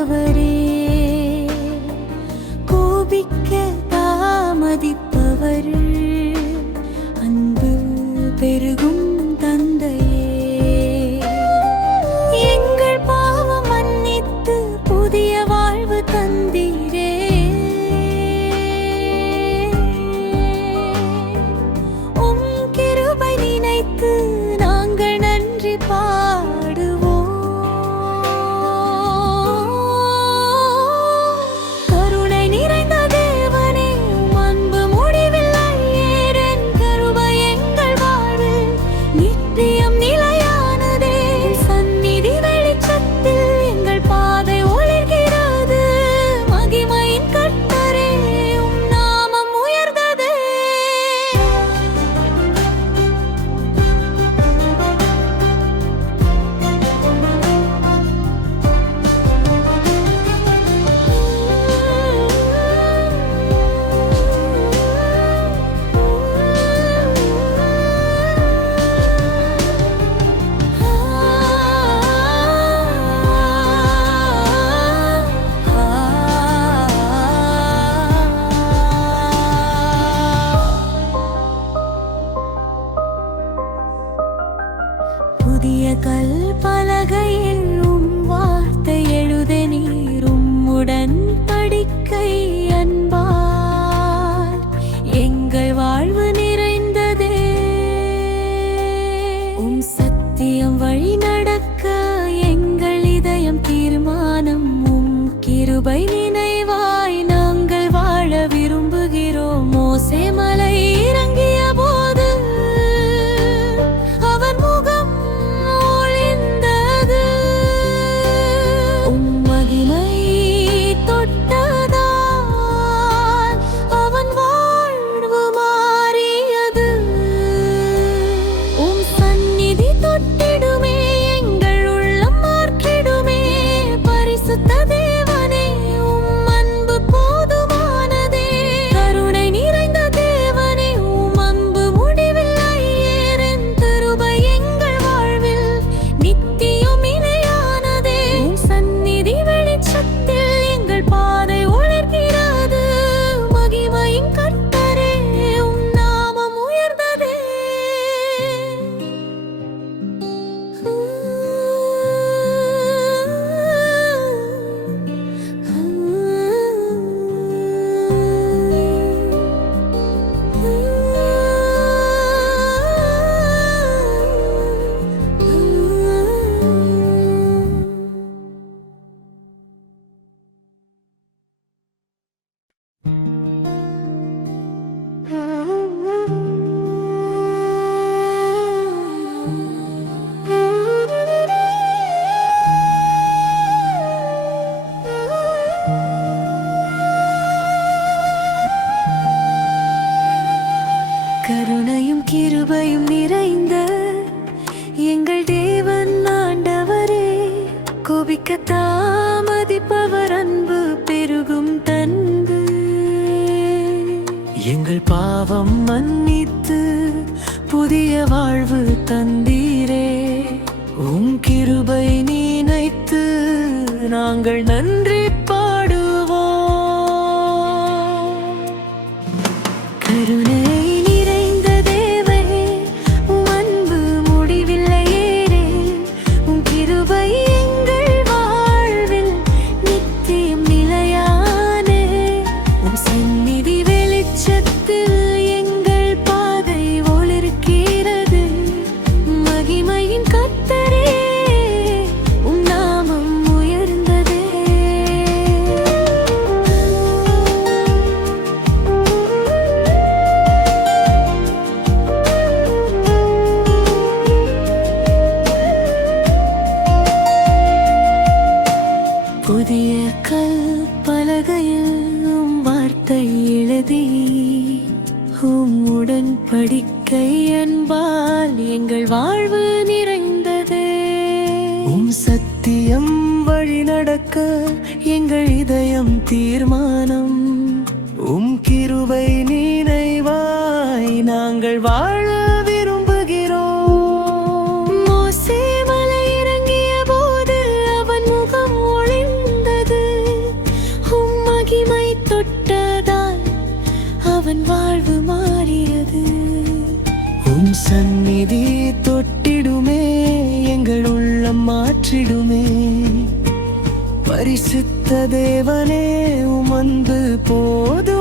ஆண்டவரே, கோபிக்க தாமதிப்பவர், அன்பு பெருகும் தந்தையே, எங்கள் பாவம் மன்னித்து புதிய வாழ்வு தந்தீரே. உம் கிருபை நினைத்து நாங்கள் நன்றி பாடுவோம். கருணை நிறைந்த தேவனே, உம் அன்பு முடிவில்லை. ஏறென் கிருபை எங்கள் வாழ்வில் நித்தியம் நிலையானதே. சந்நிதி வெளிச்சத்தில் எங்கள் பாதை ஒளிர்கிறது. மகிமையின் கர்த்தரே, உம் நாமம் உயர்ந்ததே. புதிய கல்பலகையில் உம் வார்த்தை எழுத நீர் உம்முடன் படிக்கை அன்பால் எங்கள் வாழ்வு நிறைந்ததே. உம் சத்தியம் வழி நடக்க எங்கள் இதயம் தீர்மானம். உம் கிருபை நினைவாய் நாங்கள் வாழ விரும்புகிறோம். மோசே மலை இறங்கிய போது அவர் முகம் ஒளிர்ந்தது. உம் மகிமை தொட்டதால் அவன் வாழ்வு மாறியது. உம் சந்நிதி தொட்டிடுமே, எங்கள் உள்ளம் மாற்றிடுமே. பரிசுத்த தேவனே, உம் அன்பு போதுமானதே. கருணை நிறைந்த தேவனே, உம் அன்பு முடிவில்லை. ஏறென் கிருபை எங்கள் வாழ்வில் நித்தியம் இணையானதே. உம் சந்நிதி வெளிச்சத்தில் எங்கள் பாதை ஒளிர்கிறது. மகிமையின் கர்த்தரே, உம் நாமம் உயர்ந்ததே. கருணையும் கிருபையும் நிறைந்த எங்கள் தேவன் ஆண்டவரே, கோபிக்க தாமதிப்பவர், அன்பு பெருகும் தந்து எங்கள் பாவம் மன்னித்து புதிய வாழ்வு தந்தீரே. உம் கிருபை நினைத்து நாங்கள் நன்றி பாடுவோம். கருணை நிறைந்த தேவனே, உம் அன்பு முடிவில்லையே. உம் கிருபை எங்கள் வாழ்வில் நித்தியம் நிலையானே. உம் சந்நிதி வெளிச்சத்தில் எங்கள் பாதை ஒளிர்கிறது. மகிமையின் கர்த்தரே, உம் நாமம் உயர்ந்ததே. புதிய கல்பலகையில் உம் வார்த்தை எழுதி உம்முடன் படிக்கை அன்பால் எங்கள் வாழ்வு நிறைந்ததே. உம் சத்தியம் வழி நடக்க எங்கள் இதயம் தீர்மானம். உம் கிருபை நினைவாய் நாங்கள் வாழ விரும்புகிறோம். மோசே மலை இறங்கிய போது அவன் முகம் ஒளிர்ந்தது. மாற்றிடுமே. பரிசுத்த தேவனே உமந்து போதும்.